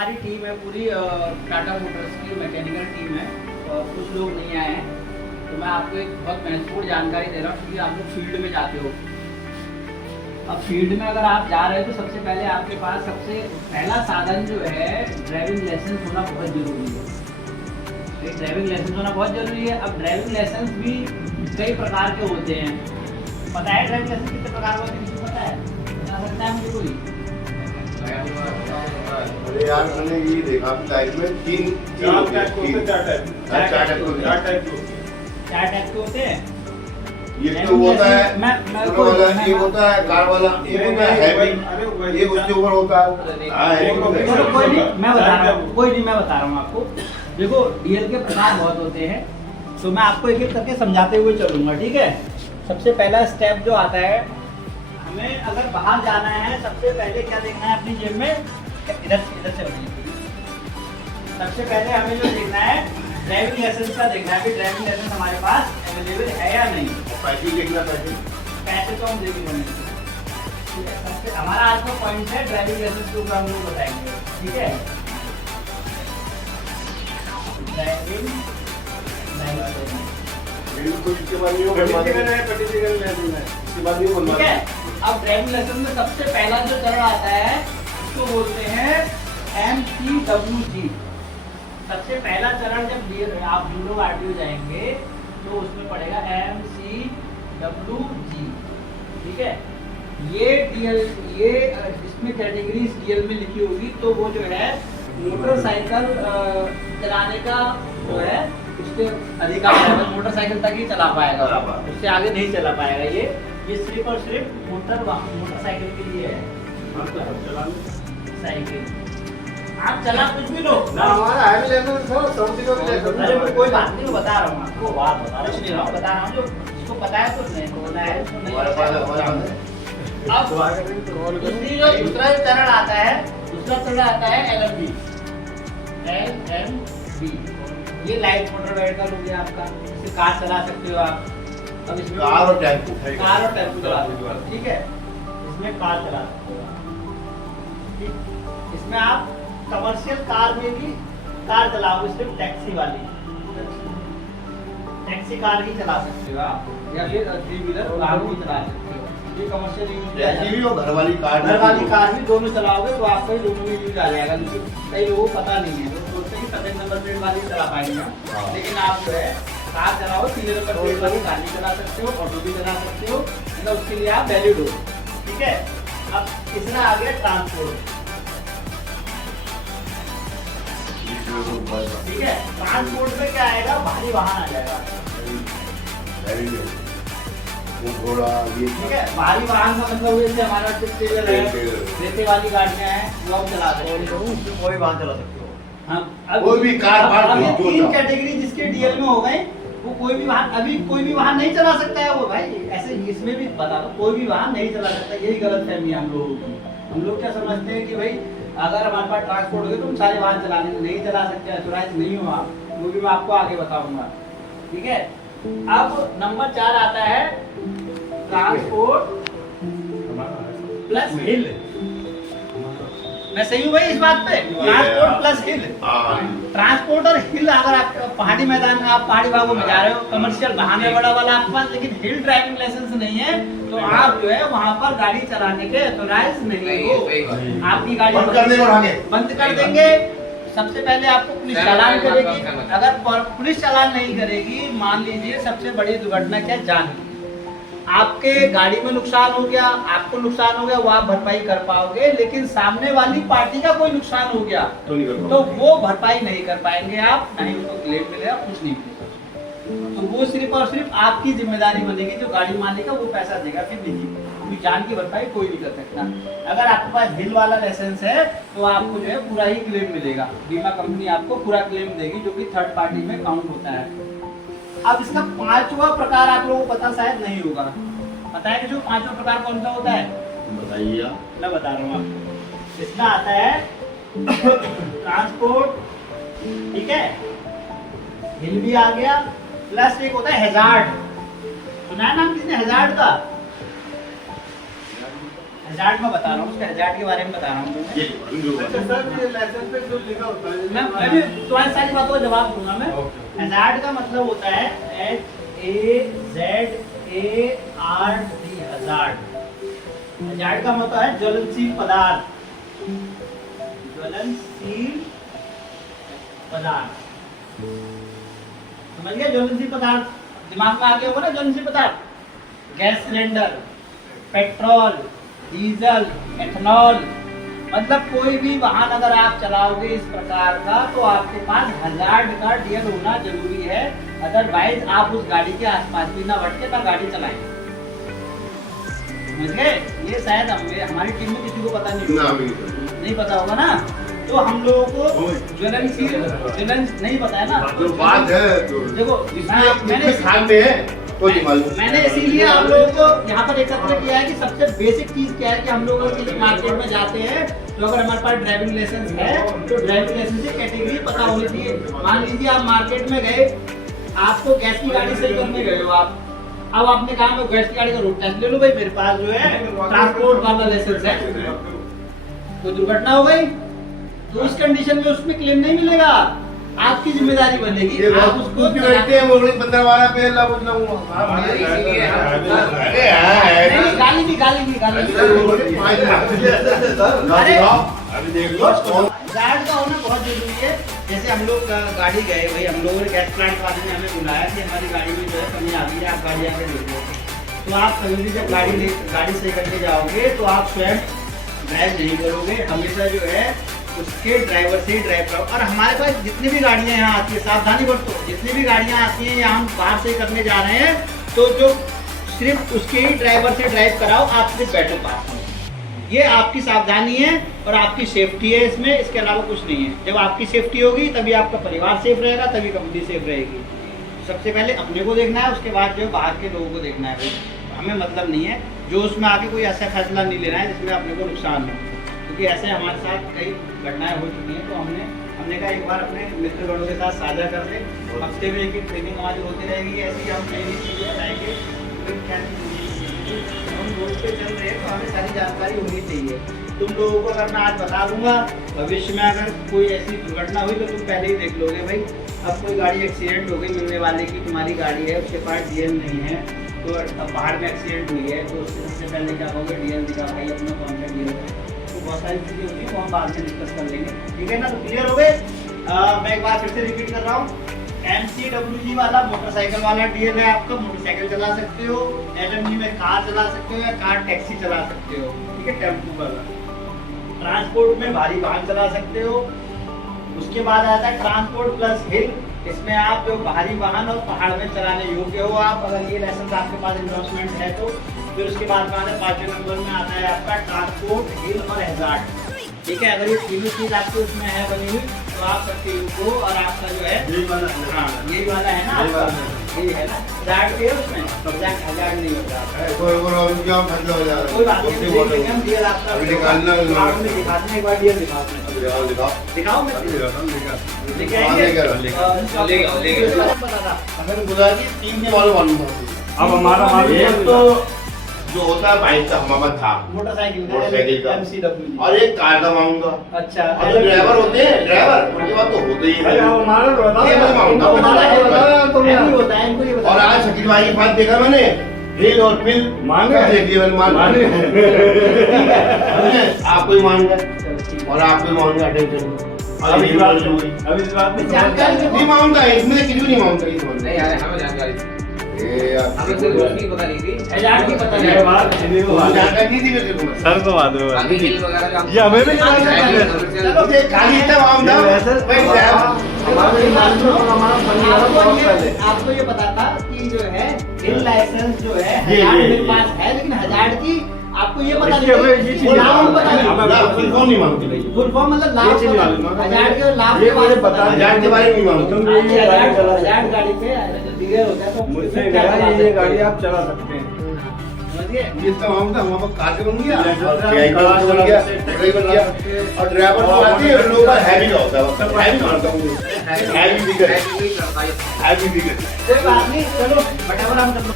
हमारी टीम है पूरी टाटा मोटर्स की मैकेनिकल टीम है और कुछ लोग नहीं आए हैं, तो मैं आपको एक बहुत महत्वपूर्ण जानकारी दे रहा हूँ क्योंकि आप लोग फील्ड में जाते हो। अब फील्ड में अगर आप जा रहे हो तो सबसे पहले आपके पास सबसे पहला साधन जो है ड्राइविंग लाइसेंस होना बहुत ज़रूरी है। ड्राइविंग लाइसेंस होना बहुत ज़रूरी है। अब ड्राइविंग लाइसेंस भी कई प्रकार के होते हैं। पता है ड्राइविंग लाइसेंस कितने प्रकार होते हैं? किसी को पता है? बता सकता है मुझे कोई? अरे यार मैंने ये देखा लाइफ में चार टाइप के होते हैं। ये तो होता है वाला, ये होता है कार वाला, ये होता है हैवी, ये उसके ऊपर होता है। कोई नहीं, मैं बता रहा हूँ आपको। देखो डीएल के प्रकार बहुत होते हैं, तो मैं आपको एक एक करके समझाते हुए चलूंगा, ठीक है। सबसे पहला स्टेप जो आता है, हमें अगर बाहर जाना है सबसे पहले क्या देखना है अपनी जेब में, इधर से सबसे पहले हमें जो देखना है ड्राइविंग लाइसेंस का देखना है कि ड्राइविंग लाइसेंस हमारे पास अवेलेबल है या नहीं। पैसे देखना, पैसे तो हम देखेंगे ठीक है। सबसे हमारा आज का पॉइंट है ड्राइविंग लाइसेंस के ऊपर हम लोग बताएंगे, ठीक है। ड्राइविंग ठीक है। अब ड्राइविंग लाइसेंस में सबसे पहला जो चरण आता है उसको बोलते हैं MCWG। सबसे पहला चरण जब आप लोग आरटीओ जाएंगे तो उसमें पड़ेगा MCWG, ठीक है। ये डीएल, ये जिसमें कैटेगरी डीएल में लिखी होगी तो वो जो है मोटरसाइकिल चलाने का जो है उसके अधिकार है, मोटरसाइकिल तक ही चला पाएगा, उससे आगे नहीं चला पाएगा। ये सिर्फ और सिर्फ मोटरसाइकिल के लिए है। साइकिल आप चला कुछ भी लो ना, हमारा हैवी लाइसेंस हो, समझ लो कि अरे कोई बात नहीं, बता रहा हूँ आपको, बात बता रहा हूँ जो जिसको पता है तो नहीं बोलना है, उसको नहीं पता है। अब दूसरी जो दूसरा चरण आता है, LMB। ये लाइट मोटर व्हीकल हो गया आपका, इससे कार चला सकते हो आप। अब इसमें कार और टेम्पो चला सकते हो, ठीक है। इसमें कार चला सकते हो, इसमें आप कमर्शियल कार में भी कार चलाओगे, सिर्फ टैक्सी वाली टैक्सी कार ही चला सकते हो आप, या फिर थ्री व्हीलर कार भी चला सकते हो। ये कमर्शियल और घर वाली कार भी दोनों चलाओगे तो आपको दोनों में यूज आ जाएगा। कई लोगों को पता नहीं है, तो सोचते हैं कि सेकंड नंबर प्लेट वाली चला पाएंगे, लेकिन आप जो है कार चलाओ, सीधे नंबर प्लेट वाली कार भी चला सकते हो, ऑटो भी चला सकते हो, मतलब उसके लिए आप वैलिड हो, ठीक है। अब तीसरा आ गया ट्रांसपोर्ट, ठीक है। ट्रांसपोर्ट में क्या आएगा, भारी वाहन आ जाएगा, वो घोड़ा ये, ठीक है। भारी वाहन का मतलब जैसे हमारा ट्रेलर है, रेते वाली गाड़ियां हैं, वो आप चला सकते हो, कोई वाहन चला सकते हो। हाँ, कोई भी कार ये तीन कैटेगरी जिसके डीएल में हो गए, वो कोई भी वाहन, अभी कोई भी वाहन नहीं चला सकता है वो भाई, ऐसे इसमें भी बता दो कोई भी वाहन नहीं चला सकता। यही गलतफहमी है हम लोगों की। हम लोग क्या समझते हैं कि भाई अगर हमारे पास ट्रांसपोर्ट हो गया तो हम सारे वाहन चलाने नहीं चला सकते, अथोराइज नहीं हो आप, वो भी मैं आपको आगे बताऊंगा, ठीक है। अब नंबर 4 आता है ट्रांसपोर्ट प्लस हिल। मैं सही हूँ भाई इस बात पे? ट्रांसपोर्ट प्लस हिल। ट्रांसपोर्ट और हिल, अगर आप पहाड़ी मैदान में, आप पहाड़ी भागों में जा रहे हो, कमर्शियल वाहन है बड़ा वाला आपके पास, लेकिन हिल ड्राइविंग लाइसेंस नहीं है, तो आप जो है वहाँ पर गाड़ी चलाने के ऑथोराइज नहीं हो। आपकी गाड़ी बंद कर देंगे। सबसे पहले आपको पुलिस चालान करेगी। अगर पुलिस चालान नहीं करेगी, मान लीजिए सबसे बड़ी दुर्घटना क्या, जान की, आपके गाड़ी में नुकसान हो गया, आपको नुकसान हो गया, वो आप भरपाई कर पाओगे, लेकिन सामने वाली पार्टी का कोई नुकसान हो गया तो वो भरपाई नहीं कर पाएंगे आप, नहीं उनको क्लेम मिलेगा, कुछ नहीं मिलेगा। तो वो सिर्फ और सिर्फ आपकी जिम्मेदारी बनेगी, जो गाड़ी मालिक है वो पैसा देगा, फिर नहीं, क्योंकि जान की भरपाई कोई नहीं कर सकता। अगर आपके पास हिल वाला लाइसेंस है तो आपको जो है पूरा ही क्लेम मिलेगा, बीमा कंपनी आपको पूरा क्लेम देगी, जो कि थर्ड पार्टी में काउंट होता है। अब इसका 5वां प्रकार आप लोगों को पता शायद नहीं होगा, पता है कि जो 5वां प्रकार कौन सा होता है? बताइए। मैं बता रहा हूँ आपको। इसका आता है ट्रांसपोर्ट, ठीक है, हिल भी आ गया, प्लस एक होता है हैजार्ड। सुना है नाम किसने हैजार्ड का? हजार्ड में बता रहा हूँ, उसके हजार्ड के बारे में बता रहा हूँ तुम्हें। अच्छा सर, ये लाइसेंस पे जो लिखा होता है, मैं भी तुम्हारी सारी बातों का जवाब दूंगा मैं। हजार्ड का मतलब होता है HAZARD, हजार्ड। हजार्ड का मतलब है ज्वलनशील पदार्थ, ज्वलनशील पदार्थ, समझ गए? ज्वलनशील पदार्थ दिमाग में आ गया होगा ना, ज्वलनशील पदार्थ, gas cylinder, petrol, diesel, ethanol, मतलब कोई भी वाहन अगर आप चलाओगे इस प्रकार का तो आपके पास हजार्ड का डीएल होना जरूरी है, अदरवाइज आप उस गाड़ी के आसपास भी ना बढ़ के ना गाड़ी चलाएं। समझ गए? ये शायद हमारी टीम में किसी को पता नहीं पता होगा ना, तो हम लोगों को ज्वलनशील ज्वलन नहीं पता है ना, जो बात है तो देखो मैंने खान में है कोई नहीं मालूम। मैंने इसीलिए हम लोगों को यहाँ पर एकत्र किया है कि सबसे बेसिक चीज क्या है कि हम लोग अगर मार्केट में जाते हैं तो अगर हमारे पास ड्राइविंग लाइसेंस है तो ड्राइविंग लाइसेंस की कैटेगरी पता होनी चाहिए। मान लीजिए आप मार्केट में गए, आपको गैस की गाड़ी सही करने गए हो आप, अब आपने कहा मैं गैस की गाड़ी का रोड टेस्ट ले लो भाई, मेरे पास जो है ट्रांसपोर्ट वाला लाइसेंस है, कोई दुर्घटना हो गई तो उस कंडीशन में उसमें क्लेम नहीं मिलेगा, आपकी जिम्मेदारी बनेगी। आप उसको बैठते हैं मोगली 15-12 पे ला बोलना हूं गाली भी अरे अभी देख लो गार्ड का होना बहुत जरूरी है। जैसे हम लोग गाड़ी गए भाई, हम लोगों ने गैस प्लांट वाले ने हमें बुलाया कि हमारी गाड़ी में जो है कमी आ गई है, आप गाड़ी आके देख लो, तो आप कभी भी जब गाड़ी सही करने जाओगे तो आप स्वयं ड्राइव नहीं करोगे, हमेशा जो है उसके ड्राइवर से ही ड्राइव करो। और हमारे पास जितनी भी गाड़ियां यहाँ आती है, सावधानी बरतो, जितनी भी गाड़ियां आती हैं यहाँ हम बाहर से करने जा रहे हैं तो जो सिर्फ उसके ही ड्राइवर से ड्राइव कराओ, आप सिर्फ बैठो पास में, ये आपकी सावधानी है और आपकी सेफ्टी है इसमें, इसके अलावा कुछ नहीं है। जब आपकी सेफ्टी होगी तभी आपका परिवार सेफ रहेगा, तभी कंपनी सेफ रहेगी। सबसे पहले अपने को देखना है, उसके बाद जो बाहर के लोगों को देखना है भाई, हमें मतलब नहीं है जो उसमें आके कोई ऐसा फैसला नहीं लेना है जिसमें अपने को नुकसान हो, क्योंकि ऐसे हमारे साथ कई घटनाएं हो चुकी हैं। तो हमने कहा एक बार अपने मित्रगणों के साथ साझा कर ले, हफ्ते में एक ट्रेनिंग हमारी होती रहेगी, ऐसी हम नई नई चीज़ें बताएंगे, हम रोड पे चल रहे हैं तो हमें सारी जानकारी होनी चाहिए। तुम लोगों को अगर मैं आज बता दूंगा, भविष्य में अगर कोई ऐसी दुर्घटना हुई तो तुम पहले ही देख लोगे भाई। अब कोई गाड़ी एक्सीडेंट हो गई, मिलने वाले की तुम्हारी गाड़ी है, उसके पास डीएल नहीं है, तो अब पहाड़ में एक्सीडेंट हुई है तो उससे सबसे पहले क्या कहोगे, डीएल दिखा भाई अपना, कौन सा डीएल है। तो बहुत सारी चीज़ें होती हैं वो हम बाद में डिस्कस कर लेंगे, ठीक है ना? तो क्लियर हो गए? मैं एक बार फिर से रिपीट कर रहा हूँ, MCWG वाला मोटरसाइकिल वाला डीएल है आपका, मोटरसाइकिल चला सकते हो, LMG में कार चला सकते हो या कार टैक्सी चला सकते हो, ठीक है, टेम्पो वाला। ट्रांसपोर्ट में भारी वाहन चला सकते हो। उसके बाद आता है ट्रांसपोर्ट प्लस हिल, इसमें आप जो भारी वाहन और पहाड़ में चलाने योग्य हो आप, अगर ये लाइसेंस आपके पास एंडोर्समेंट है तो। फिर उसके बाद में आता है 5वें नंबर में आता है आपका ट्रांसपोर्ट हिल और हैजार्ड, ठीक है। अगर ये तीनों चीज आपके उसमें है बनी हुई तो आप सकते हो, और आपका जो है यही वाला है ना, यही है ना, हैजार्ड पे है उसमें, हैजार्ड नहीं होता, कोई बात नहीं, हम डीएल आपका दिखाते हैं, एक बार डीएल दिखाओ मैं लेके आएंगे। अगर गुजरात की 3 के मालूम अब हमारा एक तो जो होता है बाइक का हमारा था, मोटरसाइकिल का MCWG, और एक कार का मांगूंगा। अच्छा, और जो ड्राइवर होते हैं, ड्राइवर उनके बाद तो होते ही है, हमारा ये मैं मांगता हूं। होता है इनको ये और आज शकील भाई के पास देखा मैंने, हिल और फिल मांगे देख लिया मैंने, मांगे आपको ही मांगा और आपको ही मांगा, टेंशन अभी इस बात में जानकारी नहीं मांगता, इसमें किसी नहीं मांगता, नहीं यार हमें जानकारी हमें सिर्फ उसकी पता नहीं थी, हजार की पता ये बात जानकारी नहीं थी मेरे को। सर को बात रहा बाकी हिल वगैरह का ये हमें भी नहीं चलो देख खाली इतना मांगता भाई आपको ये पता था कि जो है हिल लाइसेंस जो है हजार मेरे पास है, लेकिन हजार की आपको ये पता नहीं, वो नाम पता नहीं, फुल फॉर्म नहीं मांगती भाई, फुल फॉर्म मतलब लाभ हजार के लाभ के बारे में पता नहीं, हजार के बारे में नहीं मांगती। हजार गाड़ी पे डीलर होता है तो मुझसे गया ये गाड़ी आप चला सकते हैं, समझिए? ये तो मांगता हूं, अब कार बन गया, बन गया, बन गया, और ड्राइवर तो आते हैं लोगों का हैवी होता है, मतलब हैवी मानता हूं, हैवी भी कर, हैवी भी कर। कोई बात नहीं, चलो बटावर हम कर लो।